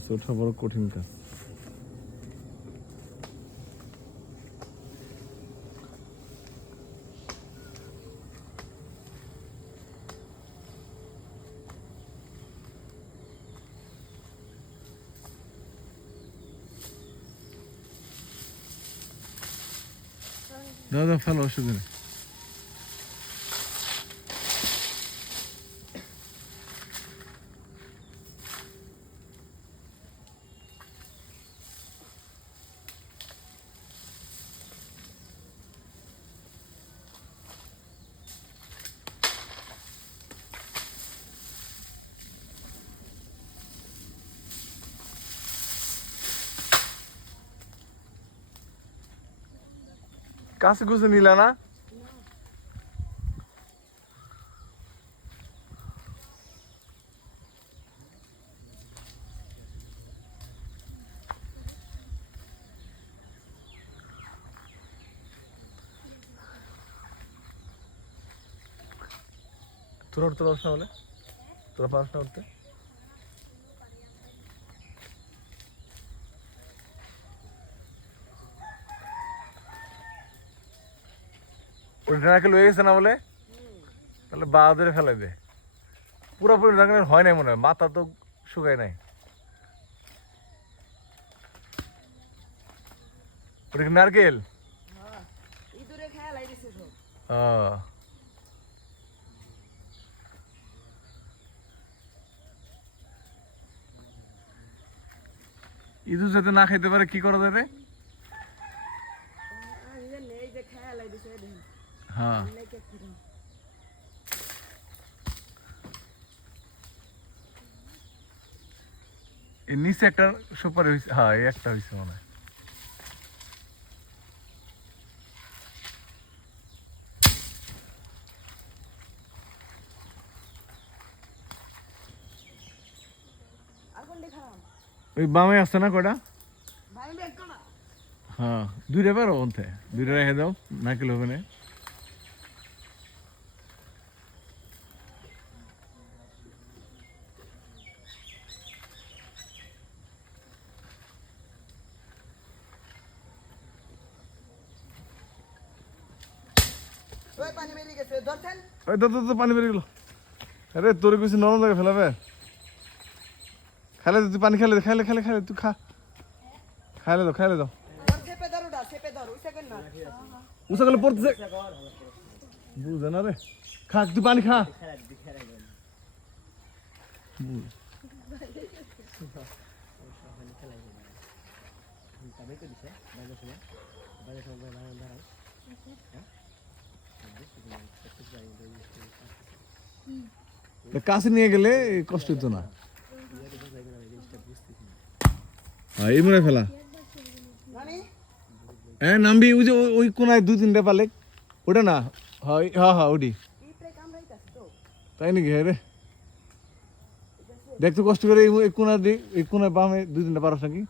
গাছে ওঠা বড় কঠিন কাজ। দাদা ফেলো, অসুবিধা নেই। কাছে গুছে নিলা না? তোরা উঠতে পারছ না বলে? তোরা পারছ না উঠতে? ওটা নাকে লয়ে গেছে না বলে? তাহলে বা ধরে ফেলাই দে। পুরোপুরি নাকের হয় নাই মনে হয়, মাথা তো শুকায় নাই। ওটা কি নারকেল? ইঁদুর যাতে না খাইতে পারে কি করা যাবে? হ্যাঁ, এই নিচে একটা সুপারি হয়েছে। হ্যাঁ, এই একটা হয়েছে মনে হয়। ওই বামে আসছে না কটা? হ্যাঁ, দুইটা পারো বলতে, দুইটা রেখে দাও, নারকেল হবে না। ওই তো পানি বেরিয়ে গেল। আরে তোর কিছু নরম জায়গায় ফেলাবে। খাইলে তুই পানি খাইলে খাইলে খাইলে খাইলে তুই খা, খাইলে দাও খাইলে দাও। উষা গেলে পড়তেছে, বুঝে না রে। খা, তুই পানি খা। কাছে নিয়ে গেলে কষ্ট হতো না। এই মনে ফেলা। হ্যাঁ, নামবি। ওই যে ওই কোনায় দুই তিনটা পালে, ওটা না? হ্যাঁ হ্যাঁ হ্যাঁ, ওটি। তাই নাকি? হ্যাঁ রে, দেখতে কষ্ট করে এই কোনায় বামে দুই তিনটা পারস নাকি?